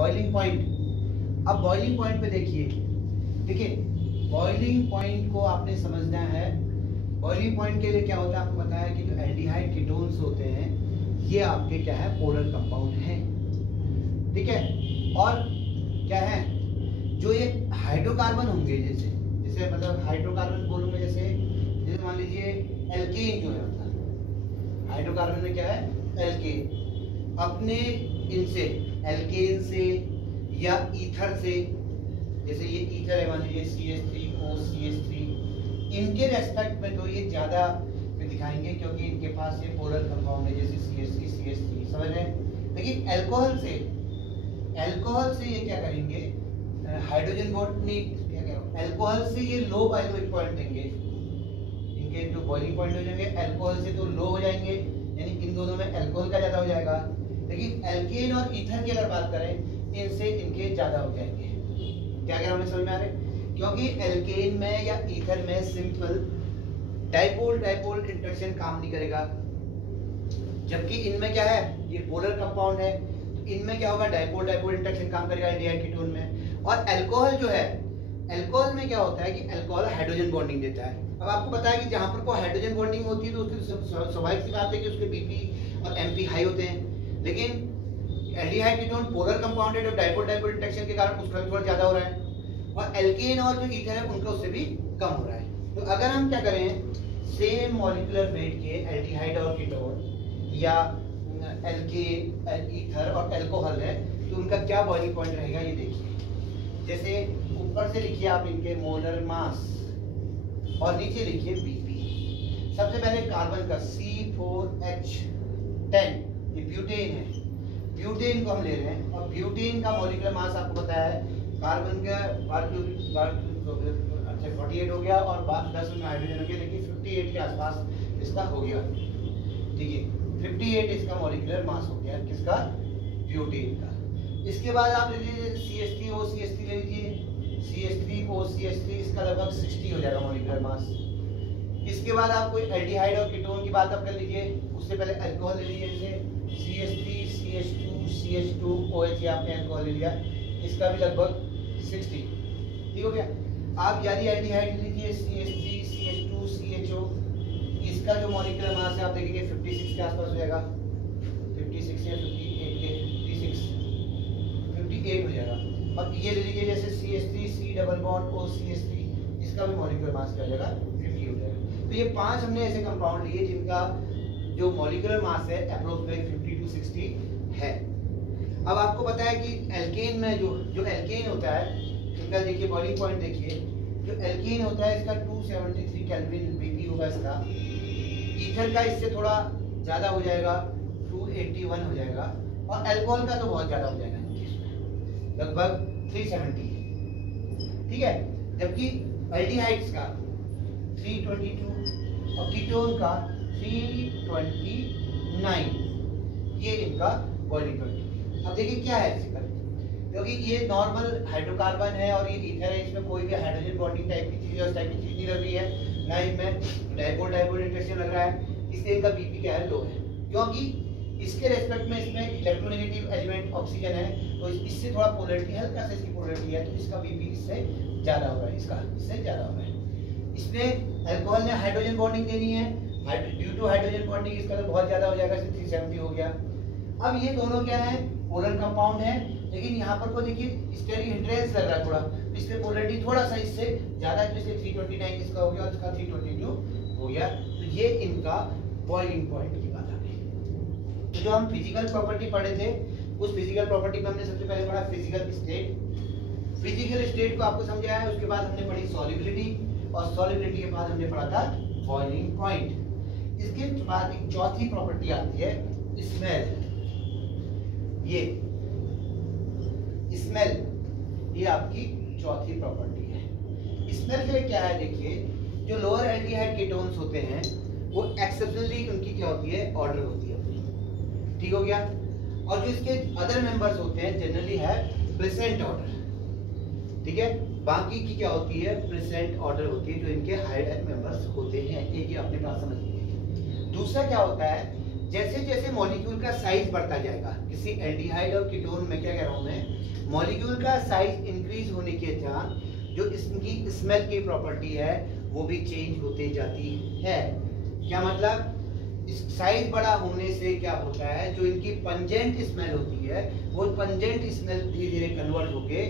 Boiling point. अब boiling point पे देखिए बॉइलिंग पॉइंट को आपने समझना है। बॉइलिंग पॉइंट के लिए क्या होता है, आपको पता है कि जो एल्डिहाइड कीटोन्स होते हैं ये आपके क्या है, पोलर कंपाउंड हैं, ठीक है। और क्या है, जो ये हाइड्रोकार्बन होंगे, जैसे मतलब हाइड्रोकार्बन बोलूंगा, जैसे मान लीजिए एल्केन जो है, मतलब हाइड्रोकार्बन में क्या है, एल्केन, अपने इनसे एल्केन से या ईथर से, जैसे ये ईथर है मान लीजिए CH3O CH3, इनके रेस्पेक्ट में तो ये ज्यादा दिखाएंगे क्योंकि इनके पास ये पोलर कंपाउंड है, जैसे CH3 CH3, समझ रहे हैं। लेकिन अल्कोहल से ये क्या करेंगे, हाइड्रोजन बॉन्ड नहीं, क्या कह रहा हूं, अल्कोहल से ये लो बॉइलिंग पॉइंट देंगे, इनके जो बॉइलिंग पॉइंट हो जाएंगे अल्कोहल से तो लो हो जाएंगे, यानी इन दोनों में अल्कोहल का ज्यादा हो जाएगा। लेकिन एल्केन और ईथर की अगर बात करें, इनसे इनके ज्यादा हो जाएंगे। क्या कह रहा हूं, समझ में आ रहा है? क्योंकि एल्केन में या ईथर में सिंपल डाइपोल इंटरेक्शन काम नहीं करेगा, जबकि इनमें क्या है, ये पोलर कंपाउंड है, तो इनमें क्या होगा, डाइपोल इंटरेक्शन काम करेगा एल्डिहाइड कीटोन में। और अल्कोहल जो है, अल्कोहल में क्या होता है कि अल्कोहल हाइड्रोजन बॉन्डिंग देता है। अब आपको पता है कि जहां पर कोई हाइड्रोजन बॉन्डिंग होती है तो उसकी स्वाभाविक सी बात है कि उसके बीपी और एमपी हाई होते हैं। लेकिन एल्डिहाइड कीटोन पोलर कंपाउंड है, डाइपोल इंटरेक्शन के कारण उसका भी थोड़ा ज्यादा हो रहा है, और एल्केन और जो ईथर है उनका उससे भी कम हो रहा है। तो अगर हम क्या करें, सेम मॉलिक्यूलर वेट के एल्डिहाइड और कीटोन या एल्केन, ईथर और अल्कोहल है, तो उनका क्या बॉइलिंग पॉइंट रहेगा ये देखिए। जैसे ऊपर से लिखिए आप इनके मोलर मास और नीचे लिखिए बीपी। सबसे पहले कार्बन का C4H10, ये ब्यूटेन है, ब्यूटेन को हम ले रहे हैं, और ब्यूटेन का मॉलिक्यूलर मास आपको पता है, कार्बन का 48 हो गया और 10 में हाइड्रोजन हो गया, लेकिन 58 के आसपास इसका हो गया, ठीक है, 58 इसका मॉलिक्यूलर मास हो गया, किसका, ब्यूटेन का। इसके बाद आप ले लीजिए CH3O CH3 ले लीजिए, CH3O CH3 इसका लगभग 60 हो जाएगा मॉलिक्यूलर मास। इसके बाद आप कोई एल्डिहाइड और कीटोन की बात आप कर लीजिए, उससे पहले अल्कोहल ले लीजिए, जैसे CH3 CH2 CH2OH, आपने अल्कोहल ले लिया, इसका भी लगभग 60, ठीक हो गया। आप यानी एल्डिहाइड लीजिए CH3 CH2 CHO, इसका जो मॉलिक्यूलर मास है आप देखेंगे 56 के आसपास हो जाएगा, 56 या 58 हो जाएगा। अब ये ले लीजिए जैसे CH3 C double bond O CH3, इसका भी मॉलिक्यूलर मास क्या हो जाएगा, 50 हो जाएगा। तो ये 5 हमने ऐसे कंपाउंड लिए जिनका जो मॉलिक्यूलर मास है अप्रोक्सीमेट 50 to 60 है। अब आपको पता है कि एल्केन में जो एल्केन होता है, इनका देखिए बॉइलिंग पॉइंट देखिए, जो एल्केन होता है इसका 273 केल्विन बीपी होगा इसका, ईथर का इससे थोड़ा ज्यादा हो जाएगा, 281 हो जाएगा, और अल्कोहल का तो बहुत ज्यादा हो जाएगा, लगभग 370, ठीक है। जबकि एल्डिहाइड्स का 322 और कीटोन का 329, ये इनका बॉइलिंग पॉइंट। अब देखिए क्या है इसका, क्योंकि ये नॉर्मल हाइड्रोकार्बन है और ये ईथर है, इसमें कोई भी हाइड्रोजन बॉन्डिंग टाइप की चीज और टाइप की चीज नहीं लग रही है, ना इसमें डाइपोल इंटरेक्शन लग रहा है, इसलिए इनका बीपी क्या है, लो है। क्योंकि इसके रेस्पेक्ट में इसमें इलेक्ट्रोनेगेटिव एलिमेंट ऑक्सीजन है, तो इससे थोड़ा पोलैरिटी, हल्का सा इसकी पोलैरिटी है, तो इसका बीपी इससे ज्यादा हो रहा है, इसका इससे ज्यादा हो रहा है। इसमें अल्कोहल ने हाइड्रोजन बॉन्डिंग देनी है, ड्यू टू हाइड्रोजन बॉन्डिंग इसका तो बहुत ज्यादा हो जाएगा, 370 हो गया। अब ये दोनों क्या है, पोलर कंपाउंड है, लेकिन यहाँ पर को देखिए स्टेरिक हिंड्रेंस लग रहा है थोड़ा, इसमें पोलैरिटी थोड़ा सा इससे ज्यादा, जैसे 329 इसका हो गया और इसका 322 हो गया। तो ये इनका बॉइलिंग पॉइंट की बात आ गई। तो जो हम फिजिकल प्रॉपर्टी पढ़े थे, उस फिजिकल प्रॉपर्टी में हमने सबसे पहले पढ़ा फिजिकल स्टेट। फिजिकल स्टेट को आपको समझाया है, उसके बाद हमने पढ़ी सॉल्युबिलिटी, और सॉल्युबिलिटी के बाद हमने पढ़ा था बॉइलिंग पॉइंट। इसके बाद एक चौथी प्रॉपर्टी आती है स्मेल। ये स्मेल, ये आपकी चौथी प्रॉपर्टी है। स्मेल के लिए क्या है, देखिए जो लोअर एल्डिहाइड कीटोन्स होते हैं वो एक्सेप्शनली उनकी क्या होती है, ऑर्डर होती है, ठीक हो गया। और जो इसके अदर मेंबर्स होते हैं जनरली है प्रेजेंट ऑर्डर, ठीक है। बाकी की क्या होती है, प्रेजेंट ऑर्डर होती है, जो इनके हायर मेंबर्स होते हैं। एक ये अपने पास समझ लीजिए। दूसरा क्या होता है, जैसे जैसे मॉलिक्यूल का साइज बढ़ता जाएगा, किसी एल्डिहाइड और कीटोन में क्या कह रहा हूं मैं, मॉलिक्यूल का साइज इंक्रीज होने के साथ जो इसकी स्मेल की प्रॉपर्टी है वो भी चेंज होते जाती है। क्या मतलब, साइज बड़ा होने से क्या होता है, जो इनकी पंजेंट स्मेल होती है वो पंजेंट स्मेल धीरे धीरे कन्वर्ट होके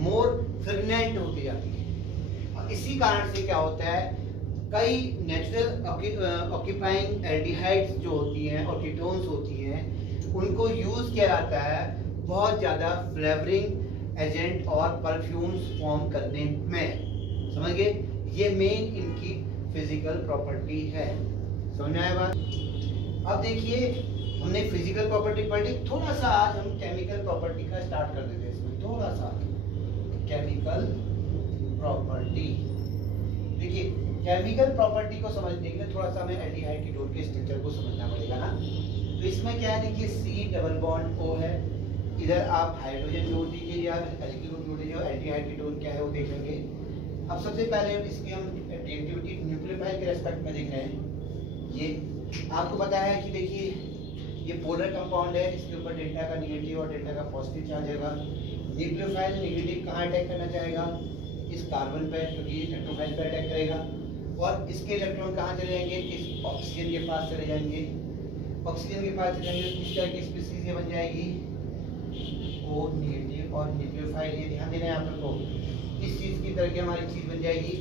मोर फ्रेगनेंट होती जाती है। और इसी कारण से क्या होता है, कई नेचुरल ऑक्यूपाइंग एल्डिहाइड्स जो होती हैं और कीटोन्स होती हैं उनको यूज किया जाता है बहुत ज़्यादा फ्लेवरिंग एजेंट और परफ्यूम्स फॉर्म करने में। समझ गए, ये मेन इनकी फिजिकल प्रॉपर्टी है। समझ में आया बात? अब देखिए, हमने फिजिकल प्रॉपर्टी पढ़ी, थोड़ा सा आज हम केमिकल प्रॉपर्टी का स्टार्ट कर देते हैं। इसमें थोड़ा सा केमिकल प्रॉपर्टी। देखिए, केमिकल प्रॉपर्टी को समझने के लिए थोड़ा सा हमें एल्डिहाइड कीटोन के स्ट्रक्चर को समझना पड़ेगा ना। तो इसमें क्या है, देखिए C डबल बॉन्ड O है, इधर आप हाइड्रोजन जोड़ दीजिए या एल्किल ग्रुप जोड़ दीजिए और एल्डिहाइड कीटोन क्या है वो देख लेंगे। अब सबसे पहले इसकी हम रिएक्टिविटी न्यूक्लियोफाइल के रेस्पेक्ट में देख रहे हैं। ये आपको पता है कि देखिए ये पोलर कंपाउंड है, इसके ऊपर डेल्टा का नेगेटिव और डेल्टा का पॉजिटिव चार्ज होगा। न्यूक्लियोफाइल नेगेटिव कहाँ अटैक करना चाहेगा, इस कार्बन पे, क्योंकि इलेक्ट्रोफाइल पे अटैक करेगा। और इसके इलेक्ट्रॉन कहाँ चले जाएंगे, इस ऑक्सीजन के पास चले जाएंगे। ऑक्सीजन के पास चले जाएंगे, किस तरह की स्पीशीज ये बन जाएगी, O नेगेटिव। और न्यूक्लियोफाइल, ये ध्यान देना है आप लोग को, इस चीज की तरह की हमारी चीज बन जाएगी,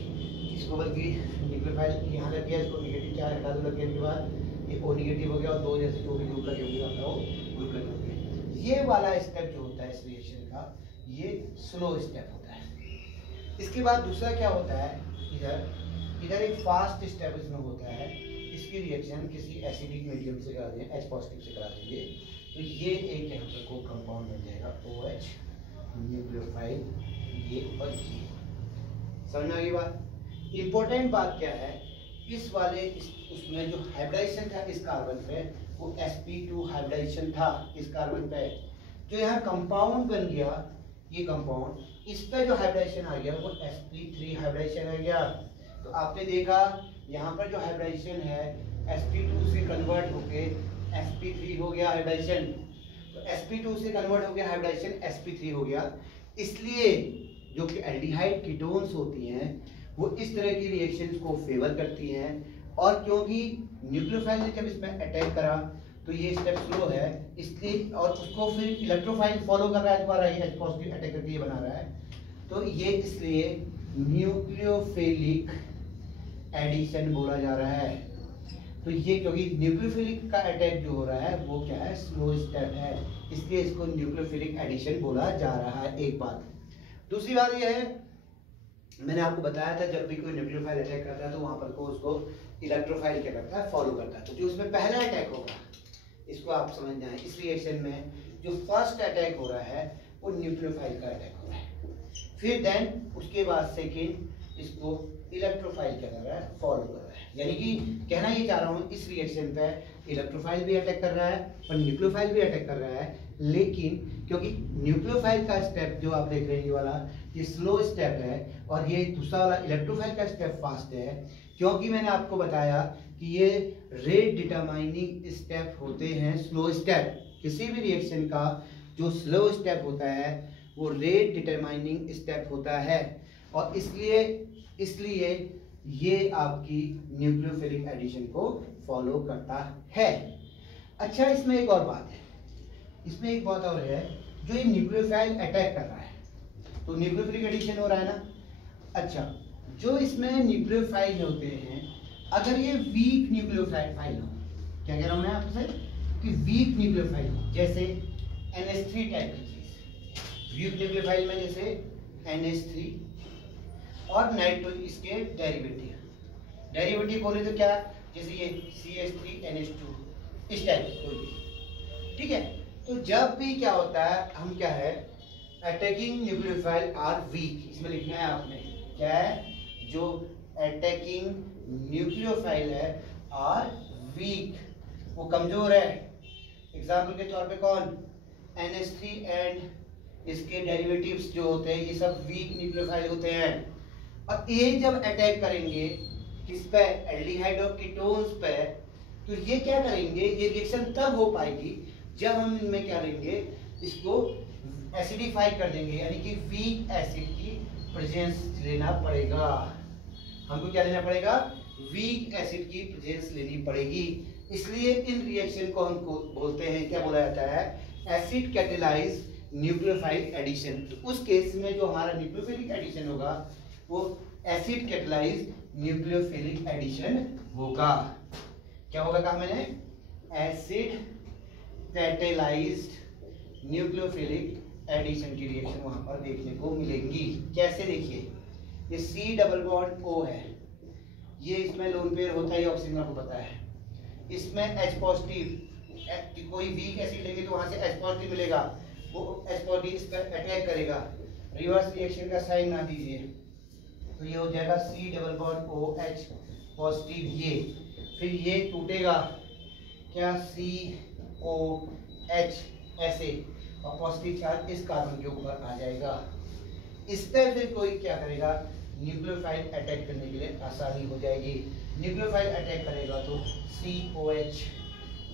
इसको बल्कि न्यूक्लियोफाइल यहाँ लग गया, इसको नेगेटिव चार्ज हटा दो, लगने के बाद ये O नेगेटिव हो गया और दो जैसे जो भी ग्रुप लगे होंगे आपका वो ग्रुप लगे होंगे। ये वाला स्टेप जो होता है इस रिएक्शन का, ये स्लो स्टेप होता है। इसके बाद दूसरा क्या होता है, इधर एक फास्ट स्टेप इसमें होता है। इसकी रिएक्शन किसी एसिडिक मीडियम से करा देंगे, H पॉजिटिव से करा देंगे, तो ये एक यहाँ पर को कंपाउंड बन जाएगा OH न्यूक्लियोफाइल, ये और ये। समझ में आ गई बात? इंपॉर्टेंट बात क्या है, इस वाले उसमें जो हाइब्रिडाइजेशन था इस कार्बन पे, वो sp2 हाइब्रिडाइजेशन था इस कार्बन पे। जो यहाँ कंपाउंड बन गया, ये कंपाउंड, इस पे जो हाइब्रिडाइजेशन आ गया वो sp3 हाइब्रिडाइजेशन आ गया। तो आपने देखा यहाँ पर जो हाइब्रिडाइजेशन है sp2 से कन्वर्ट होके sp3 हो गया हाइब्रिडाइजेशन। तो sp2 से कन्वर्ट हो गया हाइब्रिडाइजेशन, sp3 हो गया। इसलिए जो कि एल्डिहाइड कीटोन्स होती हैं वो इस तरह की रिएक्शंस को फेवर करती हैं। और क्योंकि न्यूक्लियोफाइल ने जब इसमें अटैक करा तो ये स्टेप स्लो है, इसलिए, और उसको फिर इलेक्ट्रोफाइल फॉलो कर रहा है दोबारा, ये H पॉजिटिव अटैक करके ये बना रहा है, तो ये इसलिए न्यूक्लियोफिलिक एडिशन बोला जा रहा है। तो ये क्योंकि न्यूक्लियोफिलिक का अटैक जो हो रहा है वो क्या है, स्लो स्टेप है, इसलिए इसको न्यूक्लियोफिलिक एडिशन बोला जा रहा है। एक बात। दूसरी बात ये है, मैंने आपको बताया था जब भी कोई न्यूक्लियोफाइल अटैक करता है तो वहां पर को उसको इलेक्ट्रोफाइल क्या करता है, फॉलो करता है। तो जो उसमें पहला अटैक होगा, इसको आप समझ जाएं, इस रिएक्शन में जो फर्स्ट अटैक हो रहा है वो न्यूक्लियोफाइल का अटैक हो रहा है। फिर देन उसके बाद सेकेंड इसको इलेक्ट्रोफाइल क्या कर रहा है, फॉलो कर रहा है। यानी कि कहना ये चाह रहा हूँ, इस रिएक्शन पे इलेक्ट्रोफाइल भी अटैक कर रहा है और न्यूक्लियोफाइल भी अटैक कर रहा है। लेकिन क्योंकि न्यूक्लियोफाइल का स्टेप जो आप देख रहे हैं ये वाला, ये स्लो स्टेप है और ये दूसरा वाला इलेक्ट्रोफाइल का स्टेप फास्ट है। क्योंकि मैंने आपको बताया कि ये रेट डिटरमाइनिंग स्टेप होते हैं, स्लो स्टेप। किसी भी रिएक्शन का जो स्लो स्टेप होता है वो रेट डिटरमाइनिंग स्टेप होता है और इसलिए ये आपकी न्यूक्लियोफिलिक एडिशन को फॉलो करता है। अच्छा, इसमें एक और बात है, इसमें एक बात और है, जो ये न्यूक्लियोफाइल अटैक कर रहा है तो न्यूक्लियोफिलिक एडिशन हो रहा है ना। अच्छा, जो इसमें न्यूक्लियोफाइल होते हैं, अगर ये वीक न्यूक्लियोफाइल हो, क्या कह रहा हूं मैं आपसे कि वीक न्यूक्लियोफाइल हो, जैसे NH3 टाइप की चीज, वीक न्यूक्लियोफाइल में जैसे NH3 और नाइट्रो इसके डेरिवेटिव बोले तो क्या, जैसे ये CH3NH2 इस टाइप की कोई भी, ठीक है। तो जब भी क्या होता है, हम क्या है, अटैकिंग न्यूक्लियोफाइल आर वीक, इसमें लिखना है आपने, क्या है, जो अटैकिंग न्यूक्लियोफाइल है आर वीक, वो कमजोर है। एग्जाम्पल के तौर पे कौन, NH3 एंड इसके डेरिवेटिव्स जो होते हैं ये सब वीक न्यूक्लियोफाइल होते हैं। और ये जब अटैक करेंगे किस पे, एल्डिहाइड और कीटोन्स पे, तो ये क्या करेंगे, ये रिएक्शन तब हो पाएगी जब हम इनमें क्या लेंगे, इसको एसिडिफाई कर देंगे, यानी कि वीक एसिड की प्रेजेंस लेना पड़ेगा। हमको क्या लेना पड़ेगा? वीक एसिड की प्रेजेंस लेनी पड़ेगी। इसलिए इन रिएक्शन को हम बोलते हैं, क्या बोला जाता है? Acid catalyse nucleophile addition. तो उस केस में जो हमारा न्यूक्लियोफिलिक एडिशन होगा वो एसिड कैटेलाइज न्यूक्लियोफिलिक एडिशन होगा। क्या होगा? कहा मैंने एसिड कैटेलाइज्ड न्यूक्लियोफिलिक एडिशन की रिएक्शन वहां पर देखने को मिलेंगी। कैसे? देखिए, ये C डबल बॉन्ड O है, ये इसमें लोन पेयर होता है, ऑक्सीजन आपको पता है। इसमें H पॉजिटिव, कोई वीक एसिड लेंगे तो वहां से H पॉजिटिव मिलेगा, वो H पॉजिटिव इस पर अटैक करेगा। रिवर्स रिएक्शन का साइन ना दीजिए, तो ये हो जाएगा C double bond OH positive, ये फिर ये टूटेगा क्या? COH ऐसे, और पॉजिटिव चार्ज इस कार्बन के ऊपर आ जाएगा। इस पर फिर कोई क्या करेगा? न्यूक्लियोफाइल अटैक करने के लिए आसानी हो जाएगी। न्यूक्लियोफाइल अटैक करेगा तो COH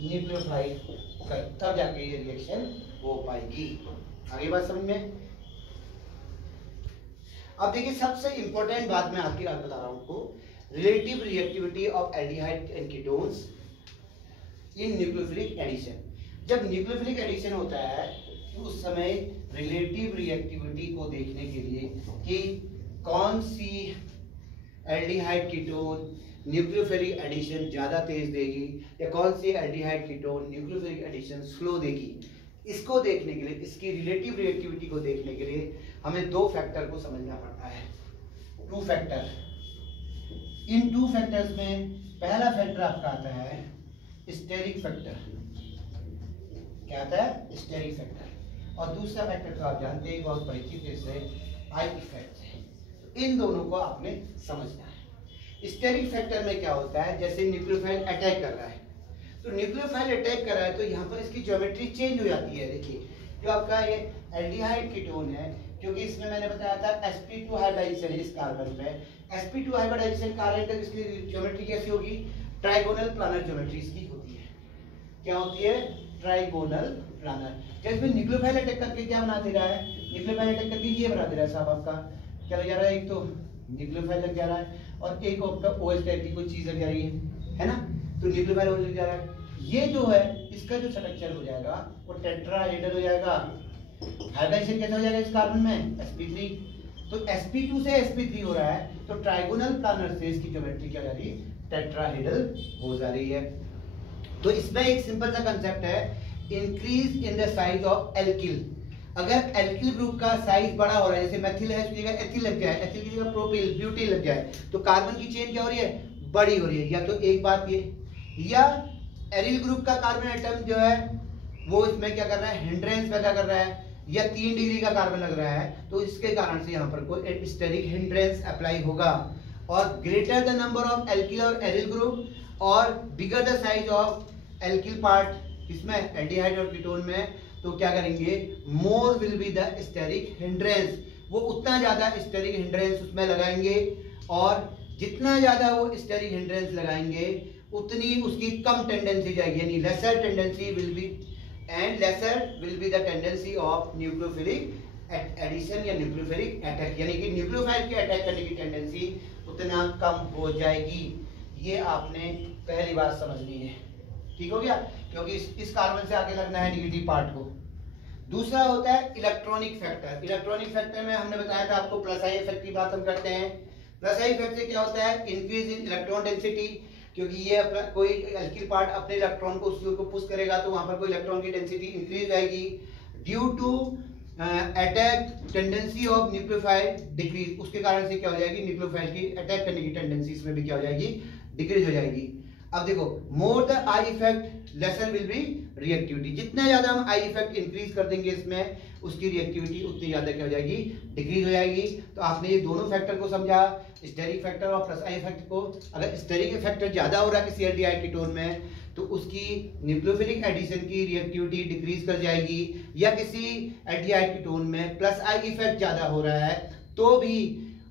न्यूक्लियोफाइल कर, तब जाके ये रिएक्शन हो पाएगी। आगे बात समझ में? अब देखिए, सबसे इंपॉर्टेंट बात मैं आपकी बात बता रहा हूं आपको, relative reactivity of aldehyde and ketones in nucleophilic addition. जब न्यूक्लियोफिलिक एडिशन होता है तो उस समय रिलेटिव रिएक्टिविटी को देखने के लिए कि कौन सी एल्डिहाइड कीटोन न्यूक्लियोफिलिक एडिशन ज्यादा तेज देगी या कौन सी aldehyde ketone nucleophilic addition slow देगी, इसको देखने के लिए, इसकी रिलेटिव रिएक्टिविटी को देखने के लिए हमें दो फैक्टर को समझना पड़ता है। Two factor. इन टू फैक्टर्स में पहला फैक्टर आपका आता है स्टेरिक फैक्टर। क्या आता है? Steric factor. और दूसरा फैक्टर तो आप जानते हैं, बहुत परिचित है इससे, आई इफेक्ट है। इन दोनों को आपने समझना है। स्टेरिक फैक्टर में क्या होता है? जैसे न्यूक्लियोफाइल अटैक कर रहा है, तो न्यूक्लियोफाइल अटैक कर रहा है तो यहाँ पर इसकी ज्योमेट्री चेंज हो जाती है। देखिए, जो आपका ये एल्डिहाइड कीटोन है, क्योंकि इसमें मैंने बताया था sp2 हाइब्रिडाइजेशन है इस कार्बन पे, sp2 हाइब्रिडाइजेशन कार्बन तक इसकी ज्योमेट्री कैसी होगी? ट्राइगोनल प्लानर ज्योमेट्री इसकी होती है। क्या होती है? Trigonal planner. जैसे न्यूक्लियोफाइल अटैक करके क्या बना दे रहा है? न्यूक्लियोफाइल अटैक करके ये बना दे रहा है साहब, आपका क्या लग जा रहा है? एक तो न्यूक्लियोफाइल लग जा रहा है और एक आपका OH टाइप की कोई चीज लग जा रही है ना? तो न्यूक्लियोफाइल OH लग जा रहा है। ये जो है इसका जो स्ट्रक्चर हो जाएगा वो टेट्राहेड्रल हो जाएगा। हाइब्रिडाइजेशन कैसे हो जाएगा इस कार्बन में? sp3। तो sp2 से sp3 हो रहा है, तो ट्राइगोनल प्लानर से इसकी ज्योमेट्री क्या हो जा रही है? टेट्राहेड्रल हो जा रही है। तो इसमें एक सिंपल सा कंसेप्ट है, increase in the size of alkyl. अगर एल्किल ग्रुप का साइज बड़ा हो रहा है, जैसे मेथिल है, उसकी जगह एथिल लग जाए, एथिल की जगह प्रोपिल ब्यूटिल लग जाए, तो कार्बन की चेन क्या हो रही है? बड़ी हो रही है। या तो एक बात ये, या एरिल ग्रुप का कार्बन एटम जो है वो इसमें क्या कर रहा है? हिंड्रेंस पैदा कर रहा है, या 3 डिग्री का कार्बन लग रहा है, तो इसके कारण से यहाँ पर कोई स्टेरिक हिंड्रेंस अप्लाई होगा। और greater the number of alkyl और एरिल ग्रुप और bigger the size of alkyl part इसमें एल्डिहाइड और कीटोन में, तो क्या करेंगे? More will be the steric hindrance. वो उतना ज्यादा स्टेरिक हिंड्रेंस उसमें लगाएंगे, और जितना ज्यादा वो स्टेरिक हिंड्रेंस लगाएंगे उतनी उसकी कम टेंडेंसी जाएगी, यानी lesser tendency will be and lesser will be the tendency of nucleophilic addition या न्यूक्लियोफिलिक अटैक, यानी कि न्यूक्लियोफाइल के अटैक करने की टेंडेंसी उतना कम हो जाएगी। ये आपने पहली बात समझनी है। ठीक हो गया? क्योंकि इस कार्बन से आगे लगना है नेगेटिव पार्ट को। दूसरा होता है इलेक्ट्रॉनिक फैक्टर। इलेक्ट्रॉनिक फैक्टर में हमने बताया था आपको, प्लस आई इफेक्ट की बात हम करते हैं। प्लस आई इफेक्ट से क्या होता है? इंक्रीज इन इलेक्ट्रॉन डेंसिटी, क्योंकि ये कोई एल्किल पार्ट अपने इलेक्ट्रॉन को उसकी ओर को पुश करेगा तो वहां पर कोई इलेक्ट्रॉन की डेंसिटी इंक्रीज आएगी। Due to attack tendency of nucleophile decrease, उसके कारण से क्या हो जाएगी? न्यूक्लियोफाइल की अटैक करने की टेंडेंसी इसमें भी क्या हो जाएगी? डिक्रीज हो जाएगी। अब देखो, more the I effect laser will B reactivity. जितना ज्यादा हम आई इफेक्ट इंक्रीज कर देंगे इसमें, उसकी रिएक्टिविटी उतनी ज्यादा क्या हो जाएगी? डिक्रीज हो जाएगी। तो आपने ये दोनों फैक्टर को समझा, स्टेरिक फैक्टर और प्लस आई इफेक्ट को। अगर स्टेरिक फैक्टर ज्यादा हो रहा है किसी एल्डिहाइड कीटोन में, तो उसकी न्यूक्लियोफिलिक एडिशन की रिएक्टिविटी डिक्रीज कर जाएगी, या किसी एल्डिहाइड कीटोन में प्लस आई इफेक्ट ज्यादा हो रहा है तो भी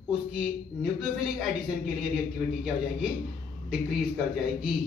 उसकी न्यूक्लियोफिलिक एडिशन के लिए रिएक्टिविटी क्या हो जाएगी? डिक्रीज कर जाएगी।